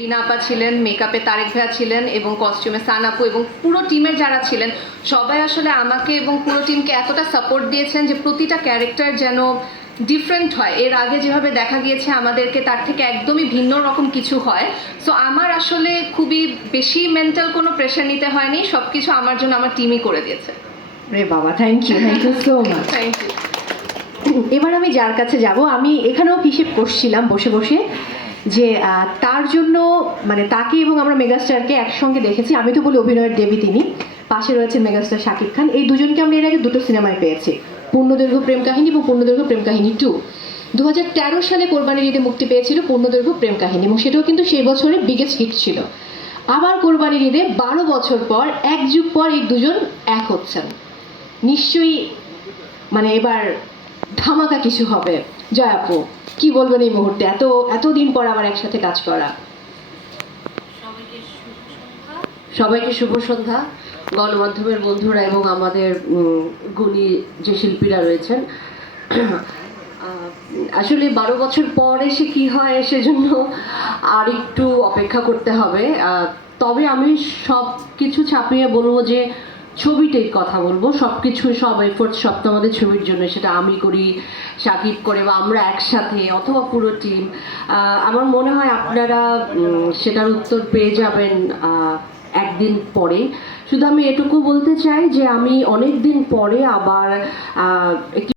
রিনা আপা ছিলেন, মেকআপে তারেক ভাইয়া ছিলেন এবং কস্টিউমে সান আপু এবং পুরো টিমের যারা ছিলেন সবাই আসলে আমাকে এবং পুরো টিমকে এতটা সাপোর্ট দিয়েছেন যে প্রতিটা ক্যারেক্টার যেন ডিফারেন্ট হয়। এর আগে যেভাবে দেখা গিয়েছে আমাদেরকে তার থেকে একদমই ভিন্ন রকম কিছু হয়। সো আমার আসলে খুবই বেশি মেন্টাল কোনো প্রেশার নিতে হয়নি, সব কিছু আমার জন্য আমার টিমই করে দিয়েছে। রে বাবা, thank you so much. Thank you. এবার আমি যার কাছে যাব, আমি এখানেও হিসেব করছিলাম বসে বসে যে তার জন্য মানে তাকে এবং আমরা মেগাস্টারকে একসঙ্গে দেখেছি। আমি তো বলি অভিনয়ের দেবী তিনি, পাশে রয়েছেন মেগাস্টার শাকিব খান। এই দুজনকে আমরা এর আগে দুটো সিনেমায় পেয়েছি, পূর্ণদৈর্ঘ্য প্রেম কাহিনী এবং পূর্ণদৈর্ঘ্য প্রেম কাহিনী 2। 2013 সালে কোরবানির ঈদে মুক্তি পেয়েছিল পূর্ণদৈর্ঘ্য প্রেম কাহিনী এবং সেটাও কিন্তু সেই বছরের বিগেস্ট হিট ছিল। আবার কোরবানির ঈদে 12 বছর পর, এক যুগ পর এই দুজন এক হচ্ছেন। নিশ্চয়ই মানে এবার ধামাকা কিছু হবে। জয় আপু, কি বলবেন এই মুহূর্তে, এতদিন পর আবার একসাথে কাজ করা? সবাইকে শুভ সন্ধ্যা, গণমাধ্যমের বন্ধুরা এবং আমাদের গুণী যে শিল্পীরা রয়েছেন। আসলে 12 বছর পর এসে কি হয় সেজন্য আর একটু অপেক্ষা করতে হবে। তবে আমি সব কিছু ছাপিয়ে বলবো যে ছবিটাই কথা বলবো, সব কিছু সব এফোর্টস সব তো আমাদের ছবির জন্য, সেটা আমি করি, সাকিব করে বা আমরা একসাথে অথবা পুরো টিম। আমার মনে হয় আপনারা সেটার উত্তর পেয়ে যাবেন একদিন পরে। শুধু আমি এটুকু বলতে চাই যে আমি অনেক দিন পরে আবার একটি